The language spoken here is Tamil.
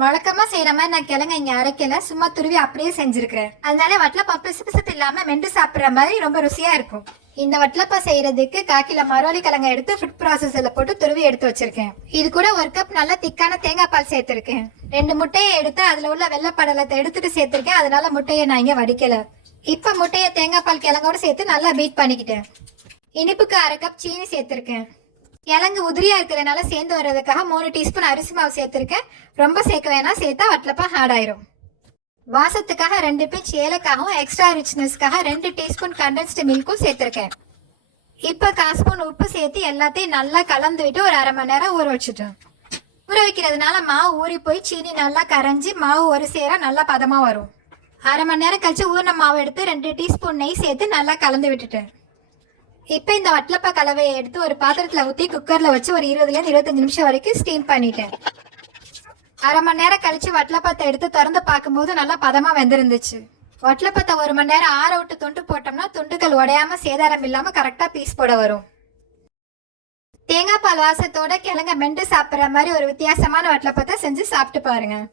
வழக்கமா செய்யற மாதிரி நான் கிழங்க இங்க அரைக்கல. சும்மா துருவி அப்படியே செஞ்சிருக்கிறேன். அதனால வட்டலப்பா பிசு பிசுப்பு இல்லாம மெண்டு சாப்பிடுற மாதிரி ரொம்ப ருசியா இருக்கும். இந்த வட்டலப்பா செய்யறதுக்கு காக்கில மரவள்ளி கிழங்க எடுத்து ஃபுட் ப்ராசஸ்ல போட்டு துருவி எடுத்து வச்சிருக்கேன். இது கூட ஒரு கப் நல்ல திக்கான தேங்காய் பால் சேர்த்திருக்கேன். ரெண்டு முட்டையை எடுத்து அதுல உள்ள வெள்ளப்படலத்தை எடுத்துட்டு சேர்த்திருக்கேன். அதனால முட்டையை நான் இங்க வடிக்கல. இப்ப முட்டையை தேங்காய் பால் கிழங்கோட சேர்த்து நல்லா பீட் பண்ணிக்கிட்டேன். இனிப்புக்கு அரை கப் சீனி சேர்த்திருக்கேன். கிழங்கு உதிரியா இருக்கிறதுனால சேர்ந்து வர்றதுக்காக மூணு டீஸ்பூன் அரிசி மாவு சேர்த்துருக்கேன். ரொம்ப சேர்க்க வேணாம். சேர்த்தா வட்டலப்பா ஹார்ட் ஆயிரும். வாசத்துக்காக ரெண்டு பிஞ்ச் ஏலக்காகவும் எக்ஸ்ட்ரா ரிச்னஸ்க்காக ரெண்டு டீஸ்பூன் கண்டென்ஸ்டு மில்க்கும் சேர்த்திருக்கேன். இப்போ கால் ஸ்பூன் உப்பு சேர்த்து எல்லாத்தையும் நல்லா கலந்து விட்டு ஒரு அரை மணி நேரம் ஊற வச்சுட்டோம் ஊற வைக்கிறதுனால மாவு ஊறி போய் சீனி நல்லா கரைஞ்சி மாவு ஒரு சேர நல்லா பதமாக வரும். அரை மணி நேரம் கழிச்சு ஊறின மாவு எடுத்து ரெண்டு டீஸ்பூன் நெய் சேர்த்து நல்லா கலந்து விட்டுட்டேன். இப்போ இந்த வட்டலப்பா கலவையை எடுத்து ஒரு பாத்திரத்தில் ஊற்றி குக்கரில் வச்சு ஒரு இருபதுலேருந்து இருபத்தஞ்சு நிமிஷம் வரைக்கும் ஸ்டீம் பண்ணிட்டேன். அரை மணி நேரம் கழிச்சு வட்டலப்பத்தை எடுத்து திறந்து பார்க்கும்போது நல்லா பதமாக வெந்திருந்துச்சு. வட்டலப்பத்தை ஒரு மணி நேரம் ஆற விட்டு துண்டு போட்டோம்னா துண்டுகள் உடையாம சேதாரம் இல்லாமல் கரெக்டாக பீஸ் போட வரும். தேங்காய் பால் வாசத்தோட கிழங்க மெண்டு சாப்பிட்ற மாதிரி ஒரு வித்தியாசமான வட்டலப்பத்தை செஞ்சு சாப்பிட்டு பாருங்கள்